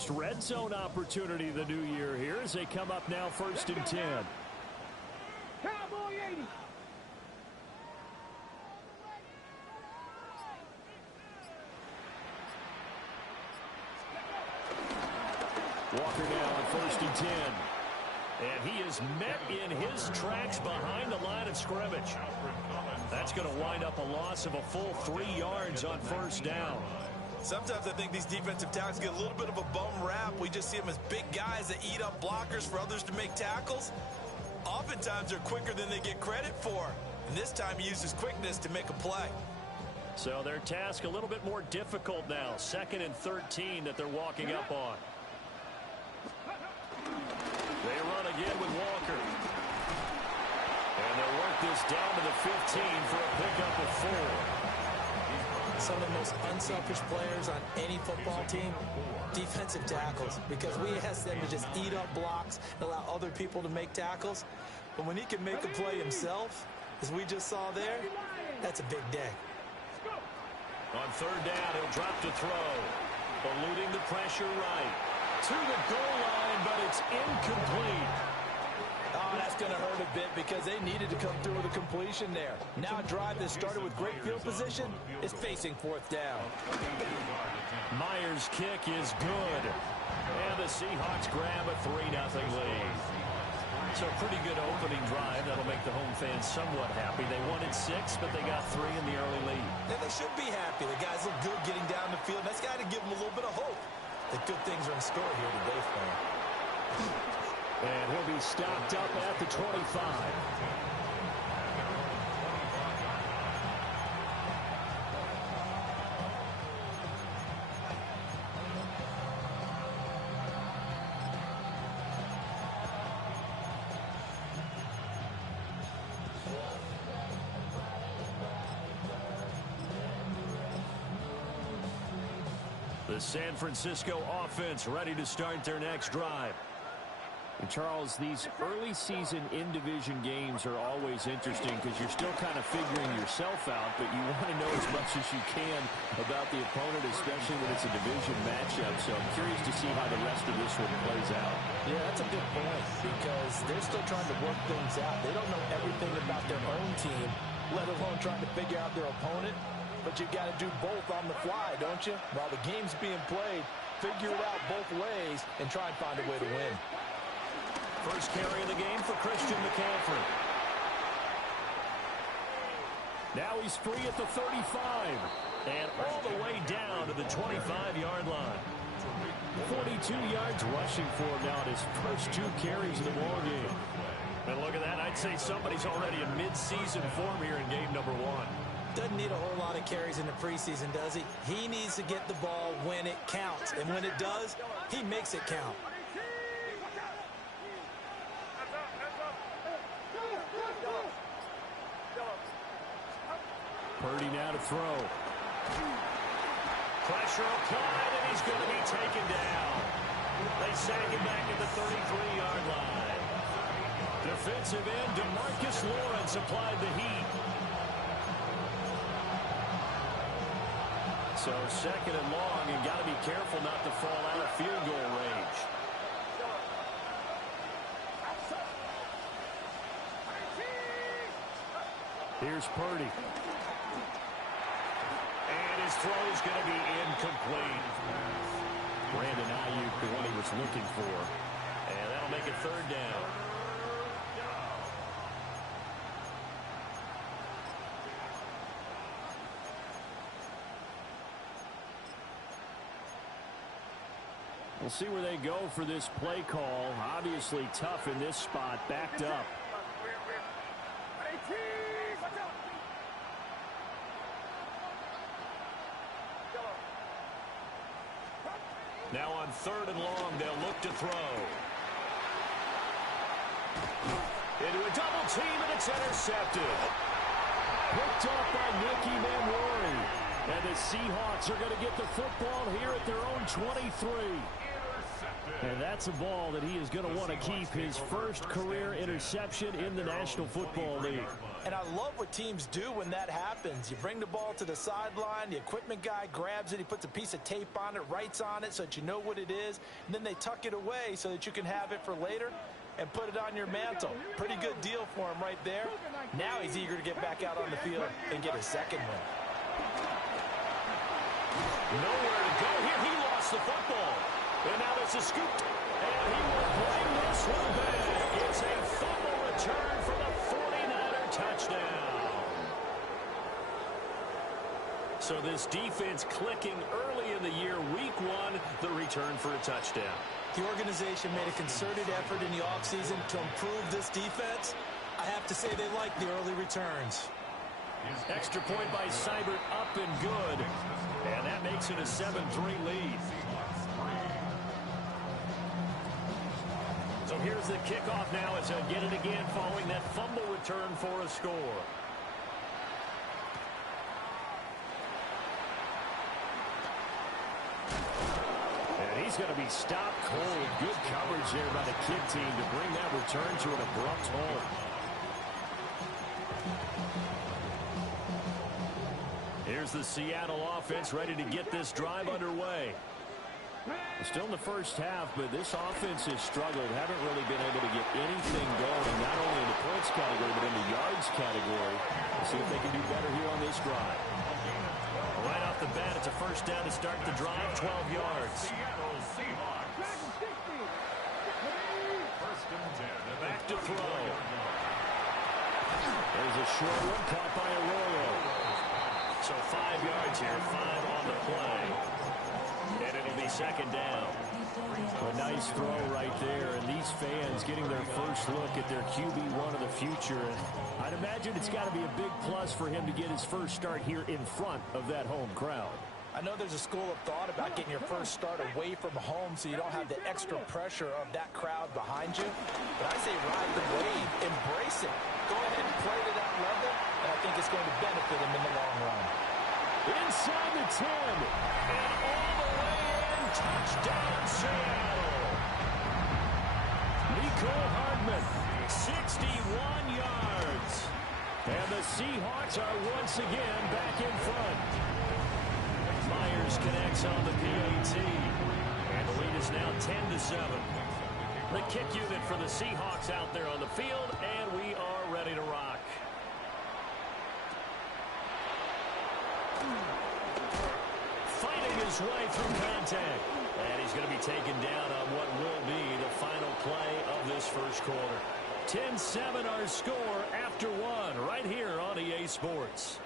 first red zone opportunity of the new year here as they come up now 1st and 10. Cowboy 80. Walker now on 1st and 10. And he is met in his tracks behind the line of scrimmage. That's going to wind up a loss of a full 3 yards on 1st down. Sometimes I think these defensive tackles get a little bit of a bum rap. We just see them as big guys that eat up blockers for others to make tackles. Oftentimes they're quicker than they get credit for. And this time he uses quickness to make a play. So their task a little bit more difficult now. 2nd and 13 that they're walking up on. They run again with Walker. And they'll work this down to the 15 for a pickup of 4. Some of the most unselfish players on any football team, defensive tackles, because we ask them to just eat up blocks and allow other people to make tackles. But when he can make a play himself, as we just saw there, that's a big day. On 3rd down, he'll drop to throw. Eluding the pressure right. To the goal line, but it's incomplete. Oh, that's going to hurt a bit because they needed to come through with a completion there. Now a drive that started with great field position is facing 4th down. Myers' kick is good. And the Seahawks grab a 3-0 lead. So a pretty good opening drive. That'll make the home fans somewhat happy. They wanted 6, but they got 3 in the early lead. And they should be happy. The guys look good getting down the field. That's got to give them a little bit of hope that good things are in store here today for him. And he'll be stopped up at the 25. The San Francisco offense ready to start their next drive. And Charles, these early season in-division games are always interesting because you're still kind of figuring yourself out, but you want to know as much as you can about the opponent, especially when it's a division matchup. So I'm curious to see how the rest of this one plays out. Yeah, that's a good point because they're still trying to work things out. They don't know everything about their own team, let alone trying to figure out their opponent. But you got to do both on the fly, don't you? While the game's being played, figure it out both ways and try and find a way to win. First carry of the game for Christian McCaffrey. Now he's free at the 35. And all the way down to the 25-yard line. 42 yards rushing for him now in his first 2 carries of the ball game. And look at that. I'd say somebody's already in mid-season form here in game number 1. Doesn't need a whole lot of carries in the preseason, does he? He needs to get the ball when it counts. And when it does, he makes it count. Purdy now to throw. Pressure applied, and he's going to be taken down. They sack him back at the 33-yard line. Defensive end DeMarcus Lawrence applied the heat. So 2nd and long, and got to be careful not to fall out of field goal range. Here's Purdy. And his throw's going to be incomplete. Brandon Ayuk, the one he was looking for. And that'll make it 3rd down. We'll see where they go for this play call. Obviously tough in this spot, backed up. Now on 3rd and long, they'll look to throw. Into a double team, and it's intercepted. Picked up by Nicky Manwari. And the Seahawks are going to get the football here at their own 23. And that's a ball that he is going to want to keep, his first career interception in the National Football League. And I love what teams do when that happens. You bring the ball to the sideline, the equipment guy grabs it, he puts a piece of tape on it, writes on it so that you know what it is, and then they tuck it away so that you can have it for later and put it on your mantle. Pretty good deal for him right there. Now he's eager to get back out on the field and get his second win. Nowhere to go here. He lost the football. And now there's a scoop. And he will bring this one back. It's a fumble return for the 49er touchdown. So this defense clicking early in the year. Week 1, the return for a touchdown. The organization made a concerted effort in the offseason to improve this defense. I have to say they like the early returns. Extra point by Seibert, up and good. And that makes it a 7-3 lead. So here's the kickoff now as they get it again following that fumble return for a score. And he's going to be stopped cold. Good coverage there by the kick team to bring that return to an abrupt halt. Here's the Seattle offense ready to get this drive underway. Still in the first half, but this offense has struggled. Haven't really been able to get anything going, not only in the points category, but in the yards category. We'll see if they can do better here on this drive. Right off the bat, it's a first down to start the drive, 12 yards. Back to throw. There's a short one caught by Arroyo. So 5 yards here, 5 on the play. And it'll be second down. A nice throw right there. And these fans getting their first look at their QB1 of the future. And I'd imagine it's got to be a big plus for him to get his first start here in front of that home crowd. I know there's a school of thought about getting your first start away from home so you don't have the extra pressure of that crowd behind you. But I say ride the wave. Embrace it. Go ahead and play to that level, and I think it's going to benefit him in the long run. Inside the 10, and all the way in, touchdown Seattle. Mecole Hardman, 61 yards. And the Seahawks are once again back in front. Myers connects on the PAT. And the lead is now 10-7. The kick unit for the Seahawks out there on the field, and we are ready to rock. Fighting his way through contact. And he's going to be taken down on what will be the final play of this first quarter. 10-7 our score after 1 right here on EA Sports.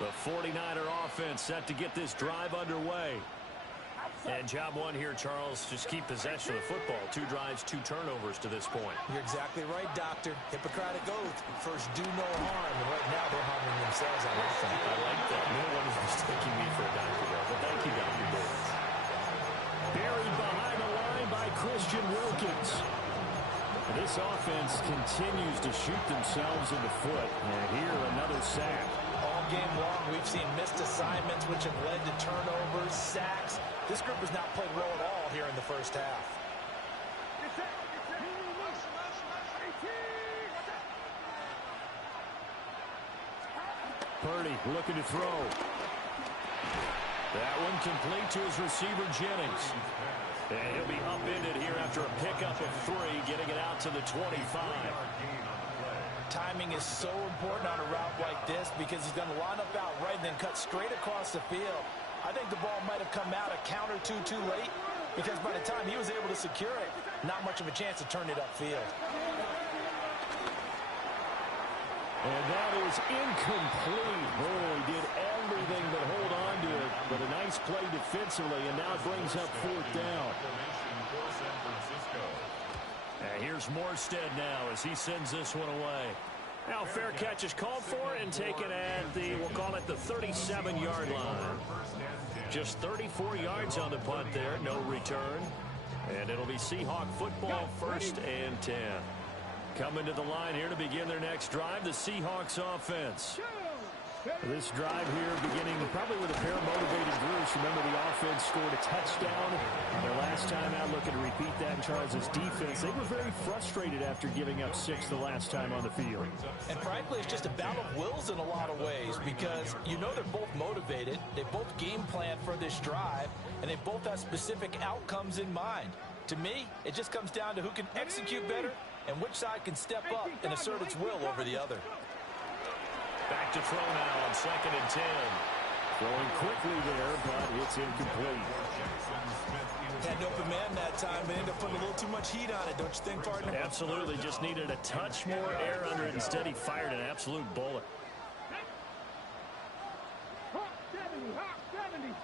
The 49er offense set to get this drive underway. And job 1 here, Charles, just keep possession of the football. 2 drives, 2 turnovers to this point. You're exactly right, Doctor. Hippocratic oath. First, do no harm. And right now, they're harming themselves on offense. I like that. No one is mistaking me for a doctor, though. But thank you, Dr. Davis. Buried behind the line by Christian Wilkins. This offense continues to shoot themselves in the foot. And here, another sack. All game long, we've seen missed assignments, which have led to turnovers, sacks. This group has not played well at all here in the first half. Purdy looking to throw. That one complete to his receiver, Jennings. And he'll be upended here after a pickup of 3, getting it out to the 25. Timing is so important on a route like this because he's going to line up out right and then cut straight across the field. I think the ball might have come out a count or two too late because by the time he was able to secure it, not much of a chance to turn it upfield. And that is incomplete. Oh, he did everything but hold on to it. But a nice play defensively, and now it brings up 4th down. And here's Morstead now as he sends this one away. Now fair catch is called for and taken at the, we'll call it the 37-yard line. Just 34 yards on the punt there, no return. And it'll be Seahawk football, 1st and 10. Coming to the line here to begin their next drive, the Seahawks offense. This drive here beginning probably with a pair of motivated groups. Remember, the offense scored a touchdown their last time out. Looking to repeat that in Charles' defense. They were very frustrated after giving up 6 the last time on the field. And frankly, it's just a battle of wills in a lot of ways because you know they're both motivated. They both game plan for this drive, and they both have specific outcomes in mind. To me, it just comes down to who can execute better and which side can step up and assert its will over the other. Back to throw now on 2nd and 10. Throwing quickly there, but it's incomplete. Had an open man that time, but ended up putting a little too much heat on it, don't you think, partner? Absolutely. Just needed a touch more air under it. Instead, he fired an absolute bullet. Hawk 70, Hawk 70.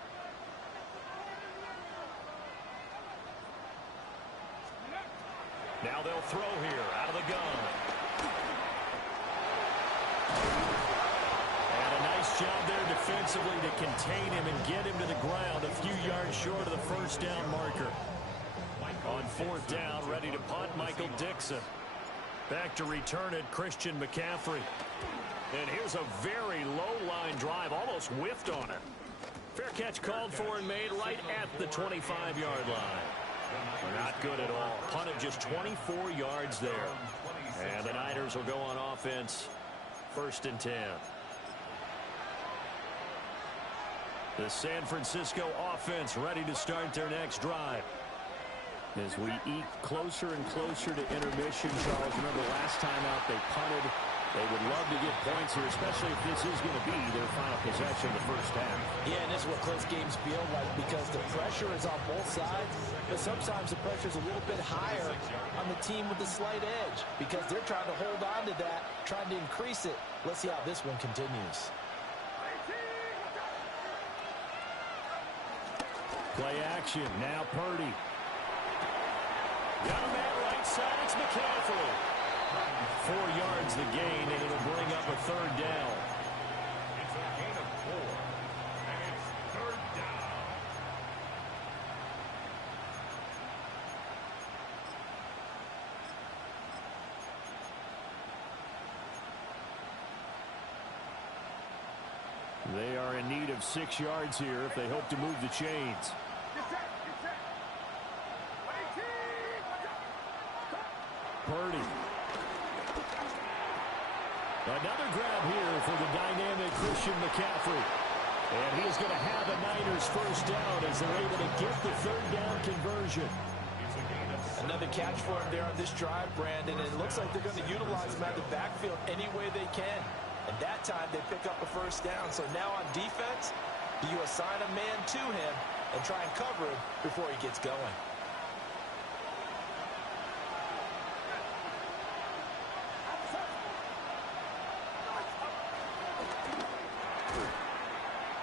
Now they'll throw here out of the gun. And a nice job there defensively to contain him and get him to the ground a few yards short of the first down marker. On 4th down, ready to punt, Michael Dixon. Back to return it, Christian McCaffrey. And here's a very low-line drive, almost whiffed on it. Fair catch called for and made right at the 25-yard line. Not good at all. Punted just 24 yards there. And the Niners will go on offense, 1st and 10. The San Francisco offense ready to start their next drive. As we eke closer and closer to intermission, Charles, remember last time out they punted. They would love to get points here, especially if this is going to be their final possession of the first half. Yeah, and this is what close games feel like because the pressure is on both sides, but sometimes the pressure is a little bit higher on the team with the slight edge because they're trying to hold on to that, trying to increase it. Let's see how this one continues. Play action. Now Purdy. Got a man right side. It's McCaffrey. 4 yards the gain, and it'll bring up a 3rd down. It's a gain of 4, and it's 3rd down. They are in need of 6 yards here if they hope to move the chains. Purdy. Another grab here for the dynamic Christian McCaffrey. And he is going to have a Niners first down as they're able to get the 3rd down conversion. Another catch for him there on this drive, Brandon, and it looks like they're going to utilize him out of the backfield any way they can. And that time they pick up a first down. So now on defense, do you assign a man to him and try and cover him before he gets going?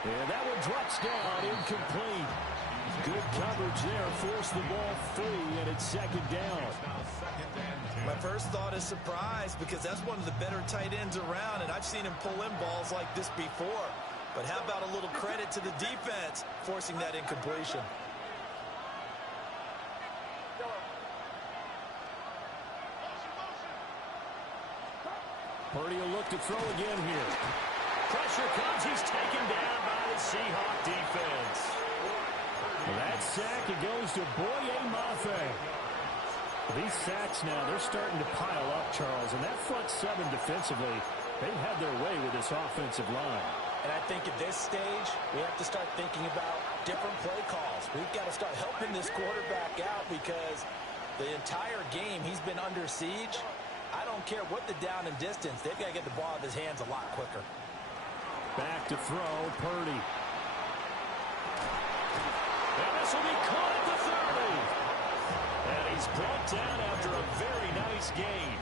And that one drops down, incomplete. Good coverage there, forced the ball free, and it's 2nd down. My first thought is surprise because that's one of the better tight ends around, and I've seen him pull in balls like this before. But how about a little credit to the defense forcing that incompletion? Purdy will look to throw again here. Pressure comes. He's taken down by the Seahawk defense. That sack, it goes to Boye Mafe. These sacks now, they're starting to pile up, Charles. And that front 7 defensively, they've had their way with this offensive line. And I think at this stage, we have to start thinking about different play calls. We've got to start helping this quarterback out because the entire game he's been under siege. I don't care what the down and distance. They've got to get the ball out of his hands a lot quicker. Back to throw, Purdy. And this will be caught at the 30. And he's brought down after a very nice gain.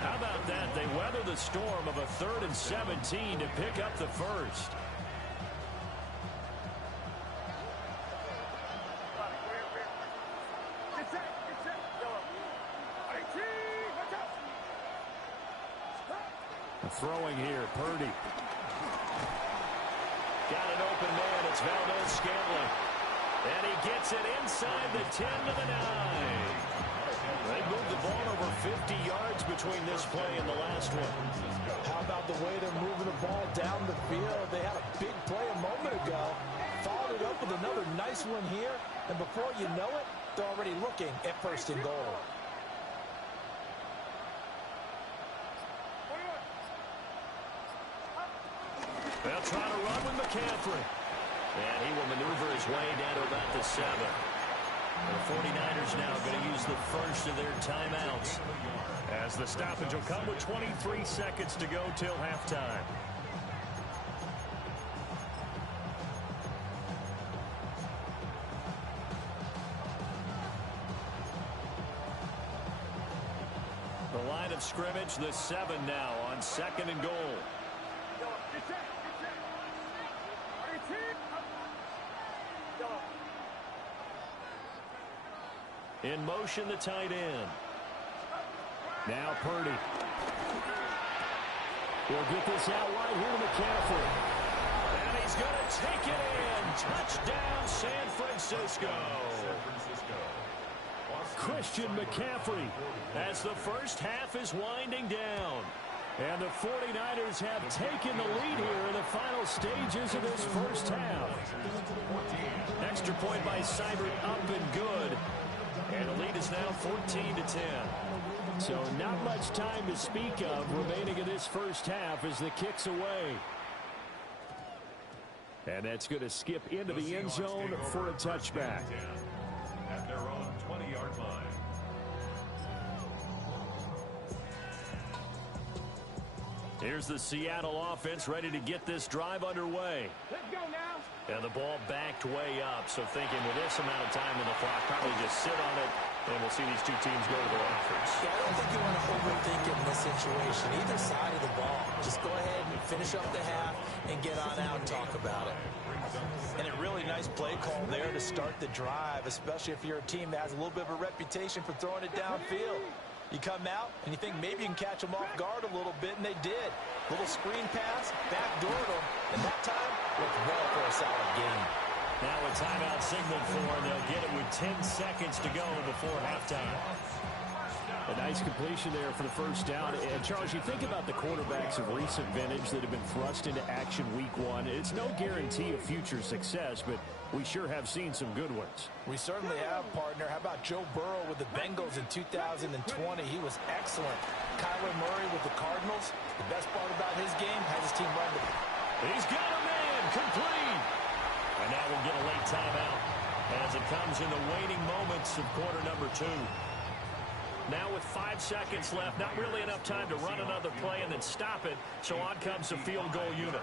How about that? They weather the storm of a 3rd and 17 to pick up the first. throwing here. Purdy. Got an open man. It's Valdes-Scantling. And he gets it inside the 10 to the 9. They moved the ball over 50 yards between this play and the last one. How about the way they're moving the ball down the field? They had a big play a moment ago. Followed it up with another nice one here. And before you know it, they're already looking at first and goal. They'll try to run with McCaffrey. And he will maneuver his way down to about the 7. The 49ers now going to use the first of their timeouts, as the stoppage will come with 23 seconds to go till halftime. The line of scrimmage, the 7 now on 2nd and goal. In motion, the tight end. Now Purdy. We'll get this out wide here to McCaffrey. And he's going to take it in. Touchdown, San Francisco. Christian McCaffrey as the first half is winding down. And the 49ers have taken the lead here in the final stages of this first half. Extra point by Seibert up and good. And the lead is now 14-10. So not much time to speak of remaining in this first half as the kick's away. And that's going to skip into the end zone for a touchback. At their own 20-yard line. Here's the Seattle offense ready to get this drive underway. Let's go now. And the ball backed way up. So thinking with this amount of time on the clock, probably just sit on it, and we'll see these two teams go to their offense. Yeah, I don't think you want to overthink it in this situation. Either side of the ball. Just go ahead and finish up the half and get on out and talk about it. And a really nice play call there to start the drive, especially if you're a team that has a little bit of a reputation for throwing it downfield. You come out, and you think maybe you can catch them off guard a little bit, and they did. Little screen pass, backdoored them, and that time looked well for a solid gain. Now a timeout signaled for, and they'll get it with 10 seconds to go before halftime. A nice completion there for the first down. And Charles, you think about the quarterbacks of recent vintage that have been thrust into action week 1. It's no guarantee of future success, but we sure have seen some good ones. We certainly have, partner. How about Joe Burrow with the Bengals in 2020? He was excellent. Kyler Murray with the Cardinals. The best part about his game, has his team run the... He's got a man, complete. And now we'll get a late timeout as it comes in the waning moments of quarter number 2. Now with 5 seconds left, not really enough time to run another play and then stop it, so on comes the field goal unit.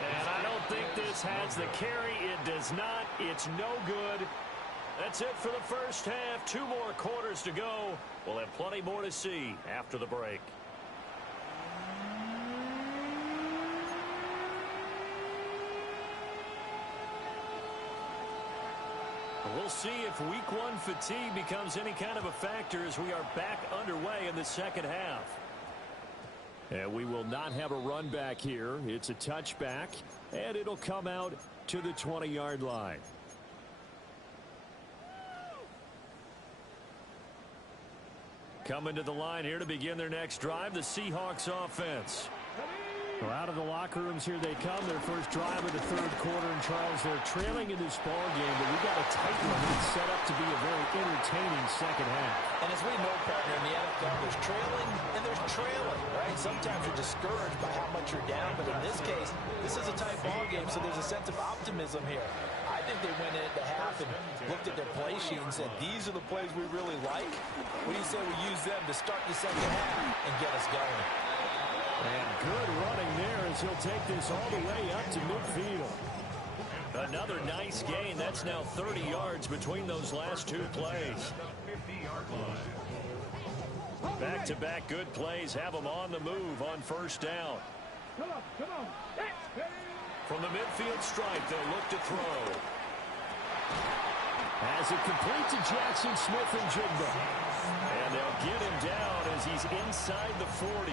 And I don't think this has the carry. It does not. It's no good. That's it for the first half. 2 more quarters to go. We'll have plenty more to see after the break. We'll see if week 1 fatigue becomes any kind of a factor as we are back underway in the second half. And we will not have a run back here. It's a touchback, and it'll come out to the 20-yard line. Coming to the line here to begin their next drive, the Seahawks offense. Well, out of the locker rooms here they come. Their first drive of the third quarter. And Charles, they're trailing in this ball game, but we got a tight one. It's set up to be a very entertaining second half. And as we know, partner, in the NFL, there's trailing and there's trailing, right? Sometimes you're discouraged by how much you're down, but in this case, this is a tight ball game, so there's a sense of optimism here. I think they went in at the half and looked at their play sheet and said, these are the plays we really like. What do you say we use them to start the second half and get us going? And good running there as he'll take this all the way up to midfield. Another nice gain. That's now 30 yards between those last 2 plays. Back-to-back good plays have them on the move on first down. Come on. From the midfield stripe, they'll look to throw. As it complete to Jackson Smith and Jigba. And And they'll get him down as he's inside the 40.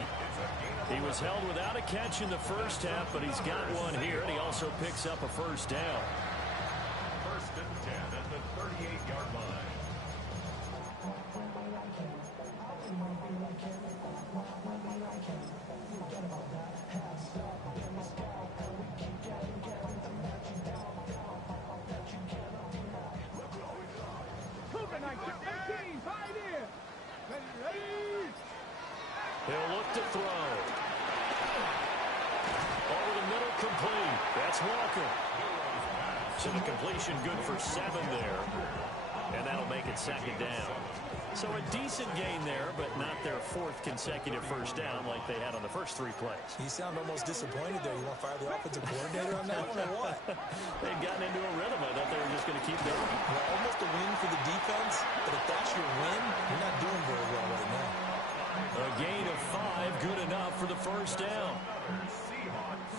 He was held without a catch in the first half, but he's got one here, and he also picks up a first down. First and 10 at the 38-yard line. Cougar 19, right here. Ready. He'll look to throw. Over the middle, complete. That's Walker. So the completion good for 7 there. And that'll make it second down. So a decent gain there, but not their 4th consecutive first down like they had on the first 3 plays. You sound almost disappointed there. You want to fire the offensive coordinator on that one or what? They'd gotten into a rhythm. I thought they were just going to keep going. Well, almost a win for the defense, but if that's your win, you're not doing very well right now. A gain of 5, good enough for the first down. Seahawks,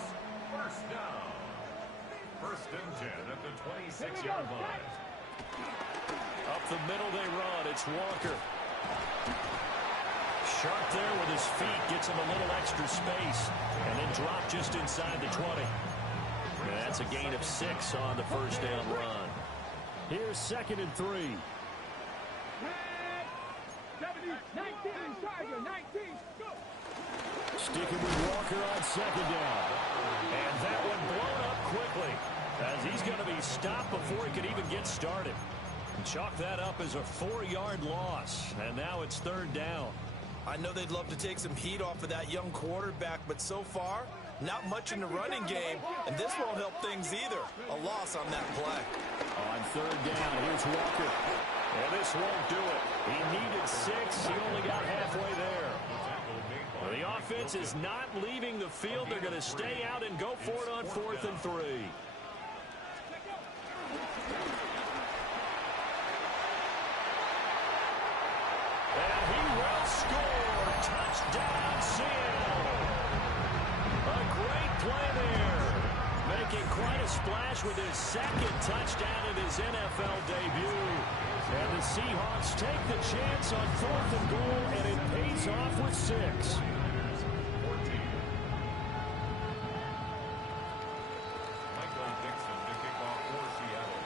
first down. First and 10 at the 26-yard line. Up the middle they run. It's Walker. Sharp there with his feet. Gets him a little extra space. And then drop just inside the 20. And that's a gain of 6 on the first down run. Here's 2nd and 3. 70, 19, Tiger, 19, go. Sticking with Walker on 2nd down. And that one blown up quickly as he's going to be stopped before he could even get started. And chalk that up as a 4-yard loss. And now it's 3rd down. I know they'd love to take some heat off of that young quarterback, but so far, not much in the running game, and this won't help things either. A loss on that play. On 3rd down, here's Walker. And this won't do it. He needed 6. He only got halfway there. Well, the offense is not leaving the field. They're going to stay out and go for it on 4th and 3. And he will score. Touchdown, Seattle. A great play there. Making quite a splash with his 2nd touchdown in his NFL debut. And the Seahawks take the chance on 4th and goal, and it pays off with 6. Michael Dixon to kick off for Seattle.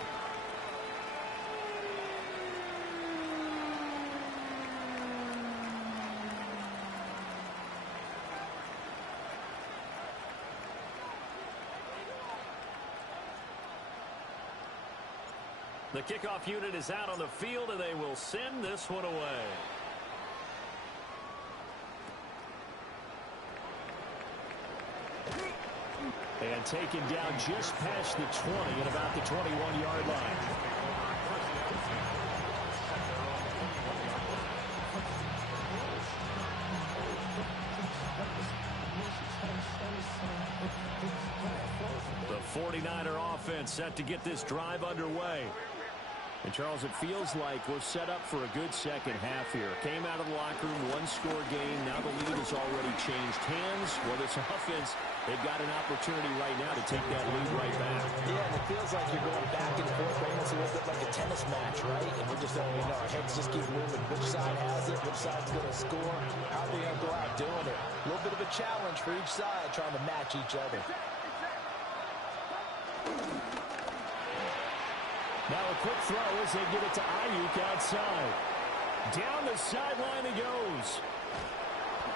The kickoff unit is out on the field, and they will send this one away. And taken down just past the 20 at about the 21-yard line. The 49er offense set to get this drive underway. And, Charles, it feels like we're set up for a good second half here. Came out of the locker room, 1-score game. Now the lead has already changed hands. Well, this offense, they've got an opportunity right now to take that lead right back. Yeah, and it feels like you're going back and forth, almost a little bit like a tennis match, right? And we're just, our heads just keep moving. Which side has it? Which side's going to score? How are they going to go out doing it? A little bit of a challenge for each side, trying to match each other. Now a quick throw as they give it to Ayuk outside. Down the sideline he goes.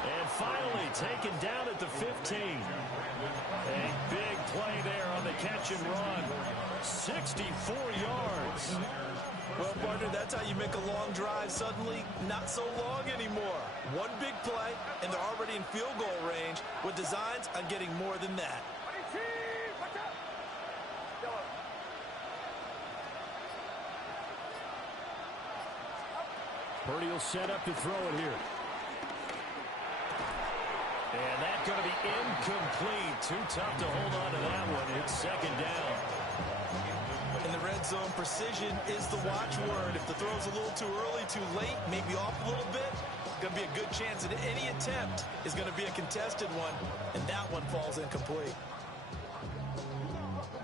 And finally taken down at the 15. A big play there on the catch and run. 64 yards. Well, partner, that's how you make a long drive suddenly not so long anymore. One big play, and they're already in field goal range with designs on getting more than that. Purdy will set up to throw it here. And that's going to be incomplete. Too tough to hold on to that one. It's 2nd down. In the red zone, precision is the watchword. If the throw's a little too early, too late, maybe off a little bit, going to be a good chance that any attempt is going to be a contested one, and that one falls incomplete.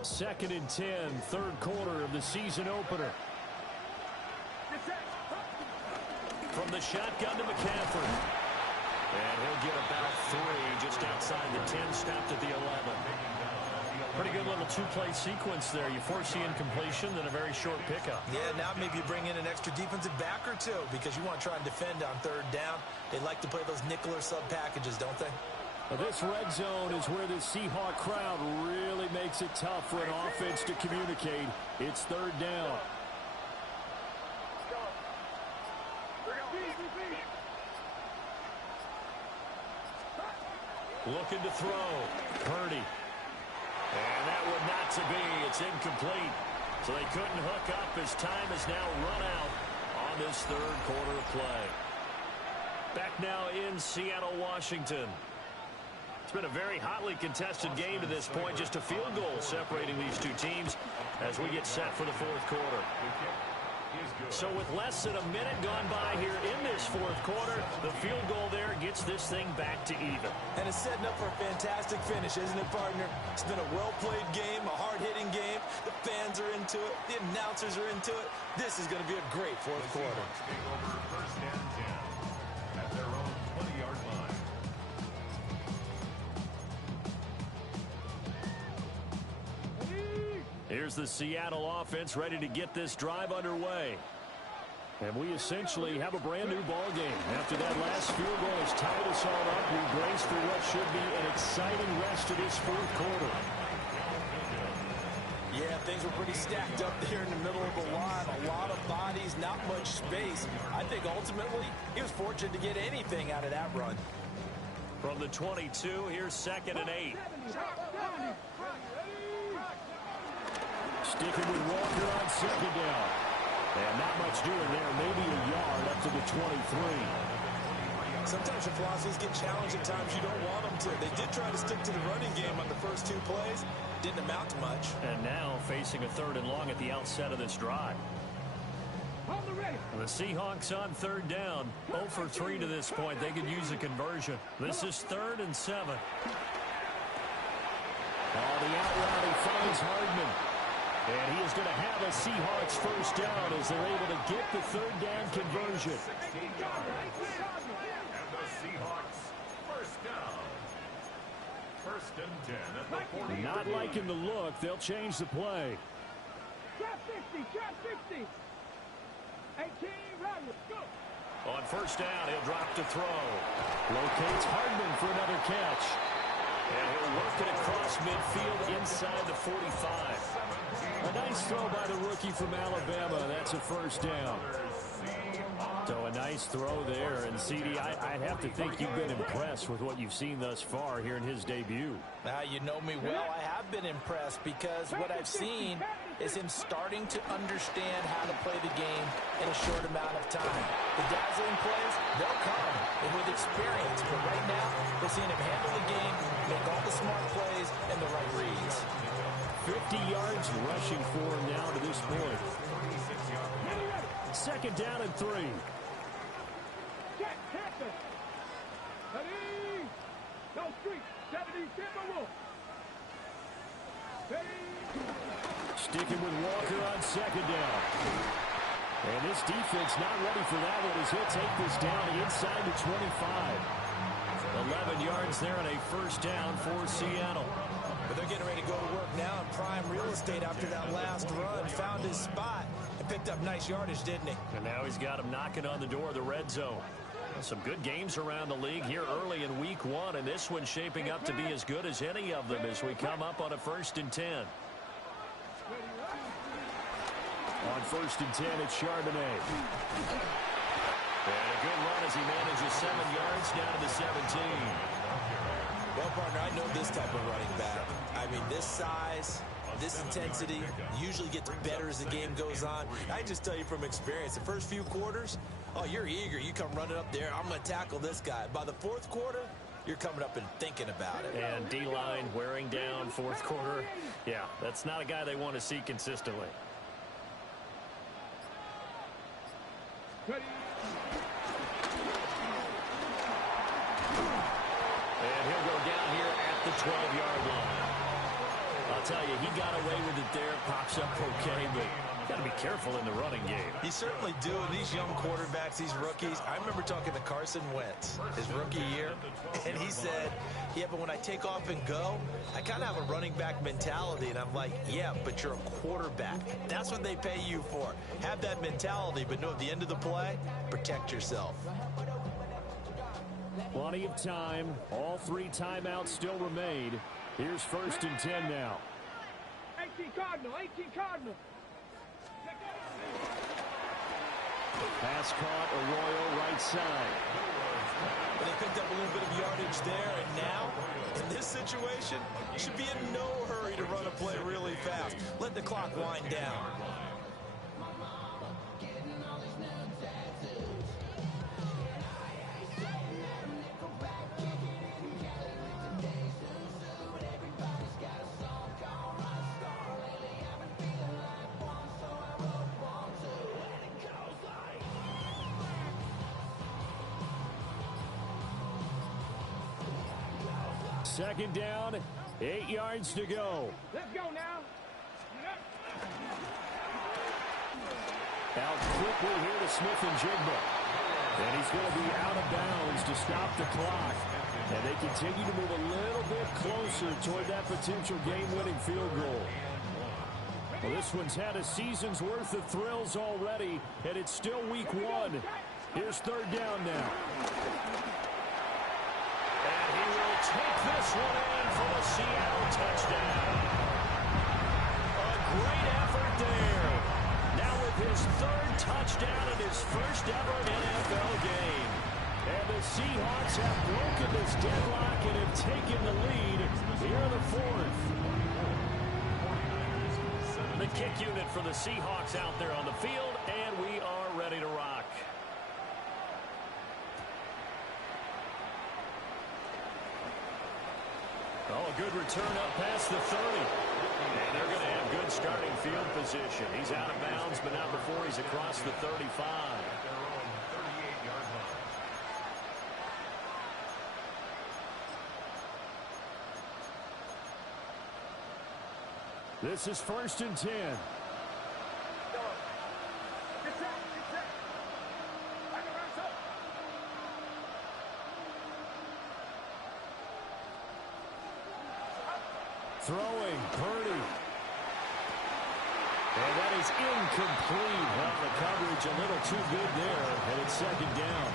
2nd and 10, 3rd quarter of the season opener. From the shotgun to McCaffrey. And he'll get about 3 just outside the 10, stopped at the 11. Pretty good little two-play sequence there. You force the incompletion, then a very short pickup. Yeah, now maybe you bring in an extra defensive back or two because you want to try and defend on third down. They like to play those nickel or sub packages, don't they? Well, this red zone is where the Seahawk crowd really makes it tough for an offense to communicate. It's third down. Looking to throw. Purdy. And that one not to be. It's incomplete. So they couldn't hook up as time has now run out on this third quarter of play. Back now in Seattle, Washington. It's been a very hotly contested game to this point. Just a field goal separating these two teams as we get set for the fourth quarter. So with less than a minute gone by here in this fourth quarter, the field goal there gets this thing back to even. And it's setting up for a fantastic finish, isn't it, partner? It's been a well-played game, a hard-hitting game. The fans are into it. The announcers are into it. This is going to be a great fourth quarter. First and 10 at their own 20-yard line. Here's the Seattle offense ready to get this drive underway. And we essentially have a brand new ball game. After that last field goal has tied us all up, we brace for what should be an exciting rest of this fourth quarter. Yeah, things were pretty stacked up there in the middle of the line. A lot of bodies, not much space. I think ultimately he was fortunate to get anything out of that run. From the 22, here's 2nd and 8. Sticking with Walker on 2nd down. And not much doing there. Maybe a yard up to the 23. Sometimes your philosophies get challenged at times you don't want them to. They did try to stick to the running game on the first 2 plays. Didn't amount to much. And now facing a 3rd and long at the outset of this drive. The Seahawks on 3rd down. 0 for 3 to this point. They could use a conversion. This is 3rd and 7. Oh, the out route, he finds Hardman. And he is going to have a Seahawks first down as they're able to get the 3rd down conversion. And the Seahawks first down. 1st and 10 at the 40. Not liking the look. They'll change the play. Trap 60, trap 60. 18, run, go. On 1st down, he'll drop to throw. Locates Hardman for another catch. And he'll work it across midfield inside the 45. A nice throw by the rookie from Alabama. That's a first down. So a nice throw there. And, CD, I'd have to think you've been impressed with what you've seen thus far here in his debut. Now, you know me well. I have been impressed because what I've seen is him starting to understand how to play the game in a short amount of time. The dazzling plays, they'll come and with experience. But right now, we're seeing him handle the game, make all the smart plays, and the right reads. 50 yards rushing for him now to this point. 2nd down and 3. Check, Hampton. Ready. No street. 70, Timberwolf. Ready. Sticking with Walker on 2nd down. And this defense not ready for that one as he'll take this down inside the 25. 11 yards there and a first down for Seattle. But they're getting ready to go to work now in prime real estate after that last run. Found his spot and picked up nice yardage, didn't he? And now he's got him knocking on the door of the red zone. Some good games around the league here early in week 1, and this one's shaping up to be as good as any of them as we come up on a 1st and 10. On 1st and 10, it's Charbonnet. And a good run as he manages 7 yards down to the 17. Well, partner, I know this type of running back. I mean, this size, this intensity usually gets better as the game goes on. I just tell you from experience, the first few quarters, oh, you're eager. You come running up there, I'm going to tackle this guy. By the 4th quarter, you're coming up and thinking about it. And D-line wearing down 4th quarter. Yeah, that's not a guy they want to see consistently. Ready. And he'll go down here at the 12-yard line. A I'll tell you, he got away with it there, pops up okay, but got to be careful in the running game. You certainly do. And these young quarterbacks, these rookies, I remember talking to Carson Wentz his rookie year, and he said, yeah, but when I take off and go, I kind of have a running back mentality. And I'm like, yeah, but you're a quarterback. That's what they pay you for. Have that mentality, but know at the end of the play, protect yourself. Plenty of time. All 3 timeouts still remain. Here's 1st and 10 now. 18 Cardinal, 18 Cardinal. Pass caught, Arroyo right side. But they picked up a little bit of yardage there, and now, in this situation, you should be in no hurry to run a play really fast. Let the clock wind down. Second down, 8 yards to go. Let's go now. Out quickly here to Smith-Njigba. And he's going to be out of bounds to stop the clock. And they continue to move a little bit closer toward that potential game-winning field goal. Well, this one's had a season's worth of thrills already, and it's still week 1. Here's 3rd down now. And he will take this one in for the Seattle touchdown. A great effort there. Now with his 3rd touchdown in his first ever NFL game. And the Seahawks have broken this deadlock and have taken the lead here in the 4th. The kick unit for the Seahawks out there on the field, and we are ready to rock. Oh, a good return up past the 30. And they're going to have good starting field position. He's out of bounds, but not before he's across the 35. This is 1st and 10. Throwing, Purdy. And that is incomplete. Well, the coverage a little too good there, and it's 2nd down.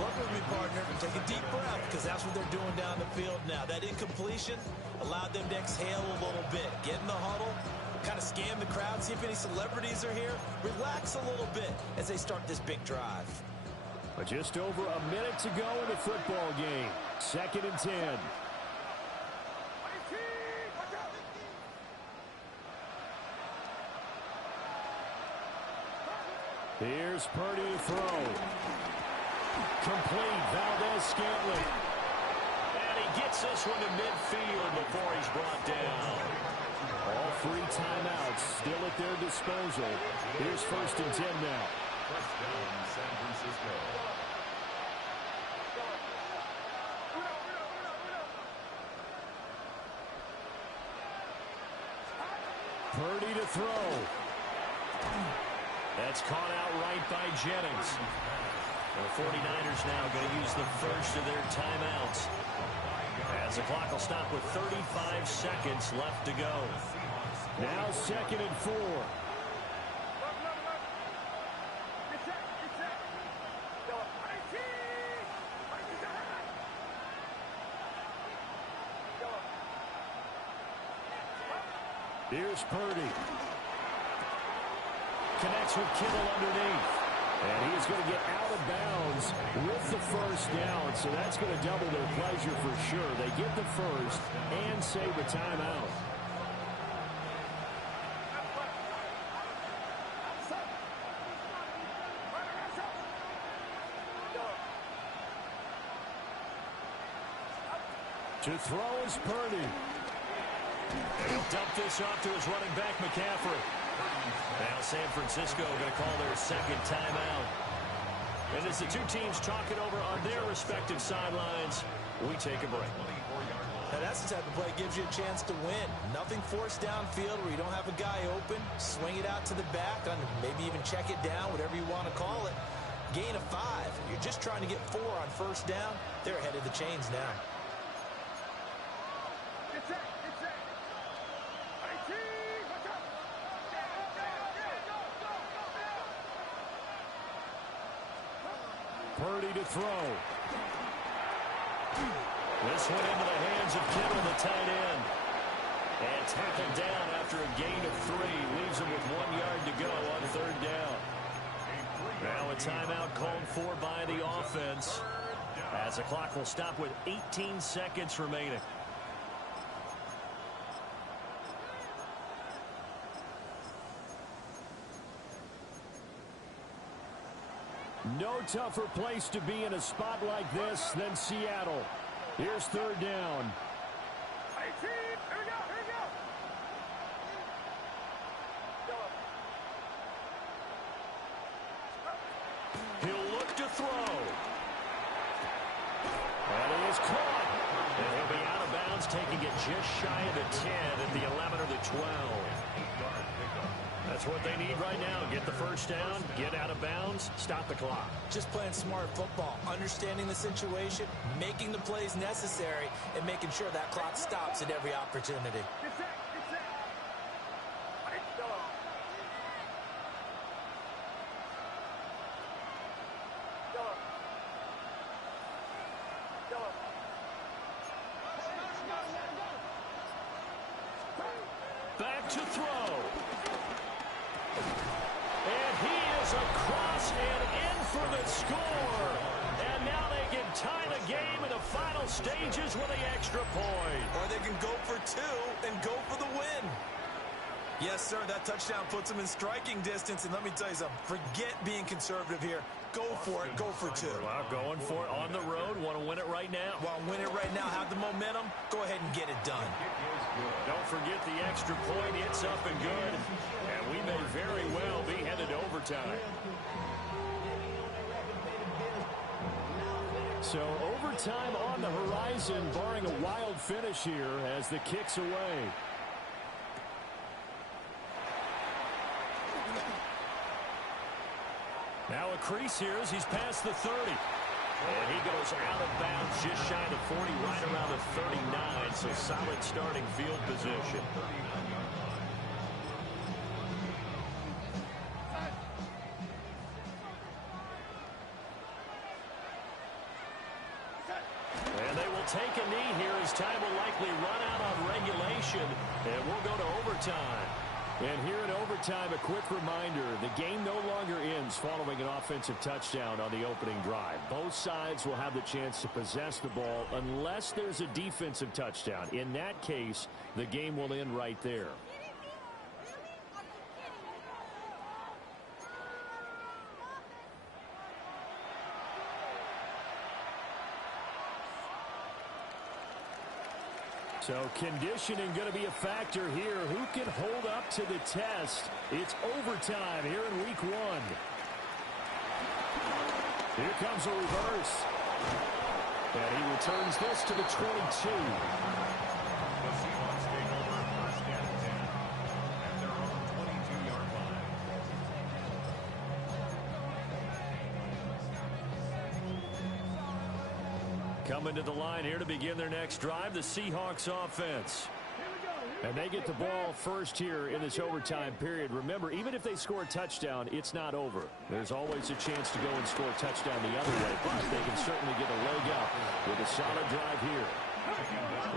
Work with me, partner. Take a deep breath, because that's what they're doing down the field now. That incompletion allowed them to exhale a little bit. Get in the huddle, kind of scan the crowd, see if any celebrities are here. Relax a little bit as they start this big drive. But just over a minute to go in the football game. 2nd and 10. Here's Purdy to throw. Complete. Valdez-Scantling. And he gets this one to midfield before he's brought down. All 3 timeouts still at their disposal. Here's 1st and 10 now. First down, San Francisco. Purdy to throw. That's caught out right by Jennings. The 49ers now going to use the first of their timeouts. As the clock will stop with 35 seconds left to go. Now 2nd and 4. Here's Purdy. Connects with Kittle underneath. And he is going to get out of bounds with the first down. So that's going to double their pleasure for sure. They get the first and save a timeout. To throw is Purdy. He'll dump this off to his running back, McCaffrey. Now San Francisco going to call their 2nd timeout. And as the 2 teams talk it over on their respective sidelines, we take a break. Now, that's the type of play that gives you a chance to win. Nothing forced downfield where you don't have a guy open. Swing it out to the back, maybe even check it down, whatever you want to call it. Gain of 5. You're just trying to get 4 on first down. They're ahead of the chains now. Purdy to throw. This one into the hands of Kittle, the tight end. And tackled down after a gain of 3. Leaves him with 1 yard to go on third down. Now a timeout called for by the offense, as the clock will stop with 18 seconds remaining. No tougher place to be in a spot like this than Seattle. Here's third down. He'll look to throw. And he is caught. And he'll be out of bounds, taking it just shy of the 10 at the 11 or the 12. That's what they need right now. Get the first down, get out of bounds, stop the clock. Just playing smart football, understanding the situation, making the plays necessary, and making sure that clock stops at every opportunity. Back to throw. And he is across and in for the score. And now they can tie the game in the final stages with the extra point. Or they can go for 2 and go for the win. Yes, sir, that touchdown puts them in striking distance. And let me tell you something, forget being conservative here. Go for it, go for 2. Well, going for it on the road. Want to win it right now. Want to win it right now, have the momentum, go ahead and get it done. Don't forget the extra point. It's up and good. And we may very well be headed to overtime. So overtime on the horizon, barring a wild finish here as the kick's away. Now a crease here as he's past the 30. And he goes out of bounds just shy of the 40, right around the 39. So solid starting field position. And they will take a knee here as time will likely run out on regulation. And we'll go to overtime. And here in overtime, a quick reminder, the game no longer ends following an offensive touchdown on the opening drive. Both sides will have the chance to possess the ball unless there's a defensive touchdown. In that case, the game will end right there. So conditioning going to be a factor here. Who can hold up to the test? It's overtime here in week 1. Here comes a reverse. And he returns this to the 22. The Seahawks take over first and 10 at their own 22-yard line. Coming to the line here to begin their next drive, the Seahawks offense. And they get the ball first here in this overtime period. Remember, even if they score a touchdown, it's not over. There's always a chance to go and score a touchdown the other way, but they can certainly get a leg up with a solid drive here.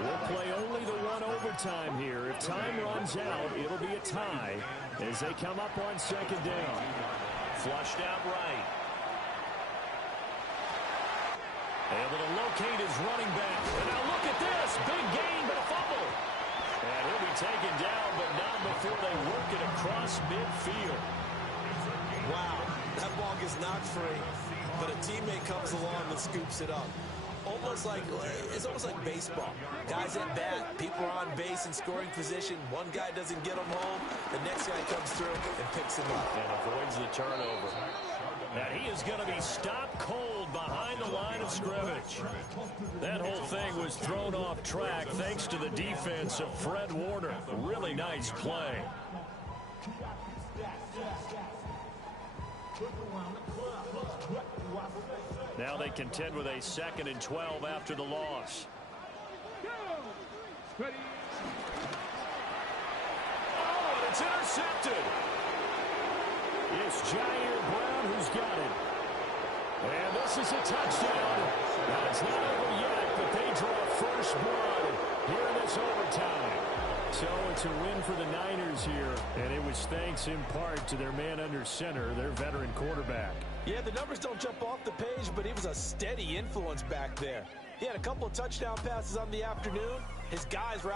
We'll play only the one overtime here. If time runs out, it'll be a tie as they come up on second down. Flushed out right. Able to locate his running back. And now look at this. Big gain, but a fumble. And he'll be taken down, but not before they work it across midfield. Wow, that ball gets knocked free, but a teammate comes along and scoops it up. It's almost like baseball. Guys at bat, people are on base in scoring position. One guy doesn't get them home. The next guy comes through and picks him up. And avoids the turnover. And he is going to be stopped cold behind the line of scrimmage. That whole thing was thrown off track thanks to the defense of Fred Warner. Really nice play. Now they contend with a 2nd and 12 after the loss. Ready. Oh, and it's intercepted. It's Jair Brown who's got it. And this is a touchdown. Now, it's not over yet, but they draw first blood here in this overtime. So it's a win for the Niners here, and it was thanks in part to their man under center, their veteran quarterback. Yeah, the numbers don't jump off the page, but he was a steady influence back there. He had a couple of touchdown passes on the afternoon. His guys were